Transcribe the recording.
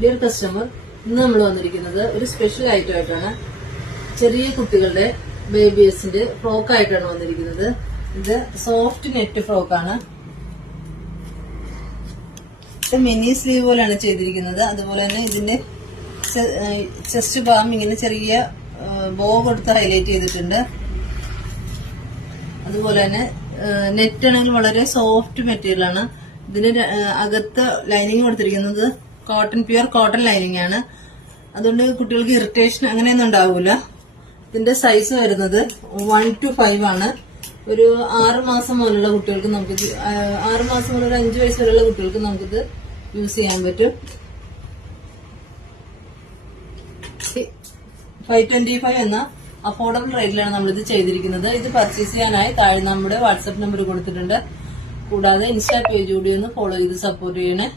Dear customer, ഇന്ന് നമ്മൾ വന്നിരിക്കുന്നത് ഒരു സ്പെഷ്യൽ ഐറ്റം ആയിട്ടാണ്. ചെറിയ കുട്ടികളുടെ ബേബീസിന്റെ ഫ്രോക്ക് ആയിട്ടാണ് വന്നിരിക്കുന്നത്. ഇത് സോഫ്റ്റ് നെറ്റ് ഫ്രോക്കാണ്. ഇത് മിനി സ്ലീവ് പോലെയാണ് ചെയ്തിരിക്കുന്നത്. അതുപോലെ തന്നെ ഇതിന്റെ ചെസ്റ്റ് ഭാഗം ഇങ്ങനെ ചെറിയ ബോ കൊടുത്ത് ഹൈലൈറ്റ് ചെയ്തിട്ടുണ്ട്. അതുപോലെ തന്നെ നെറ്റ് ആണെങ്കിൽ വളരെ സോഫ്റ്റ് മെറ്റീരിയൽ ആണ്. ഇതിന് അകത്ത് ലൈനിങ് കൊടുത്തിരിക്കുന്നത് പ്യുവർ കോട്ടൺ ലൈനിങ് ആണ്. അതുകൊണ്ട് കുട്ടികൾക്ക് ഇറിറ്റേഷൻ അങ്ങനെയൊന്നും ഉണ്ടാവില്ല. ഇതിന്റെ സൈസ് വരുന്നത് 1 to 5 ആണ്. ഒരു 6 മാസം മുതലുള്ള കുട്ടികൾക്ക് നമുക്കിത് 6 മാസം മുതൽ 5 വയസ്സ് വരെയുള്ള കുട്ടികൾക്ക് നമുക്കിത് യൂസ് ചെയ്യാൻ പറ്റും. 525 എന്ന അഫോർഡബിൾ റേറ്റിലാണ് നമ്മളിത് ചെയ്തിരിക്കുന്നത്. ഇത് പർച്ചേസ് ചെയ്യാനായി താഴെ നമ്മുടെ വാട്സ്ആപ്പ് നമ്പർ കൊടുത്തിട്ടുണ്ട്. കൂടാതെ ഇൻസ്റ്റാ പേജ് കൂടി ഒന്ന് ഫോളോ ചെയ്ത് സപ്പോർട്ട് ചെയ്യണേ.